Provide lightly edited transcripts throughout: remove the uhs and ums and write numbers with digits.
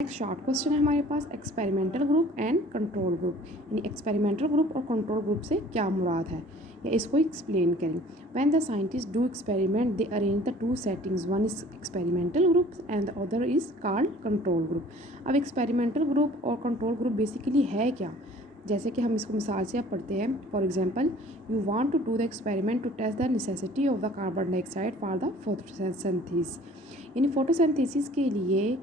Next short question है हमारे पास, experimental group and control group, यानी एक्सपेरिमेंटल ग्रुप और कंट्रोल ग्रुप से क्या मुराद है या इसको एक्सप्लेन करें। When the scientist do experiment they arrange the two settings, one is experimental group and the other is called control group. अब एक्सपेरिमेंटल ग्रुप और कंट्रोल ग्रुप बेसिकली है क्या, जैसे कि हम इसको मिसाल से अब पढ़ते हैं। For example, you want to do the experiment to test the necessity of the carbon dioxide for the photosynthesis, यानी फोटोसिंथेसिस के लिए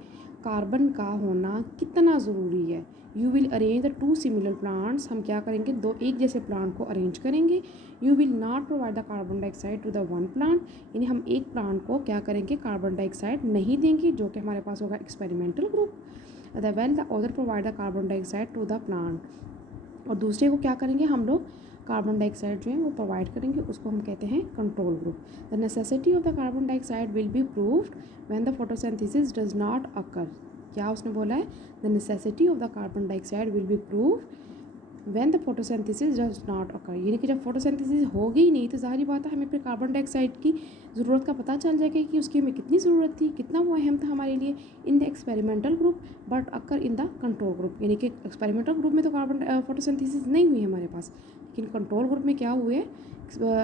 कार्बन का होना कितना ज़रूरी है। You will arrange the two similar plants, हम क्या करेंगे, दो एक जैसे प्लांट को अरेंज करेंगे। You will not provide the carbon dioxide to the one plant, यानी हम एक प्लांट को क्या करेंगे, कार्बन डाइऑक्साइड नहीं देंगे, जो कि हमारे पास होगा experimental group. The well the other provide the carbon dioxide to the plant, और दूसरे को क्या करेंगे हम लोग, कार्बन डाइऑक्साइड जो है वो प्रोवाइड करेंगे, उसको हम कहते हैं control group. The necessity of the carbon dioxide will be proved when the photosynthesis does not occur. क्या उसने बोला है, the necessity of the carbon dioxide will be proved when the photosynthesis does not occur, यानी कि जब photosynthesis होगी ही नहीं तो ज़ाहिर बात है हमें फिर कार्बन डाइऑक्साइड की ज़रूरत का पता चल जाएगा कि उसकी हमें कितनी ज़रूरत थी, कितना वो अहम था हमारे लिए in the experimental group but occur in the control group, यानी कि एक्सपेरिमेंटल ग्रुप में तो कार्बन फोटोसिंथेसिस नहीं हुई है हमारे पास, लेकिन कंट्रोल ग्रुप में क्या हुए है,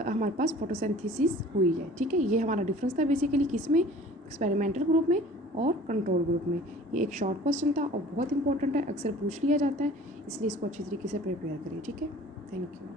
हमारे पास फोटोसिंथेसिस हुई है। ठीक है, ये हमारा डिफरेंस था बेसिकली किस में, एक्सपेरिमेंटल ग्रुप में और कंट्रोल ग्रुप में। ये एक शॉर्ट क्वेश्चन था और बहुत इंपॉर्टेंट है, अक्सर पूछ लिया जाता है, इसलिए इसको अच्छी तरीके से प्रिपेयर करें। ठीक है, थैंक यू।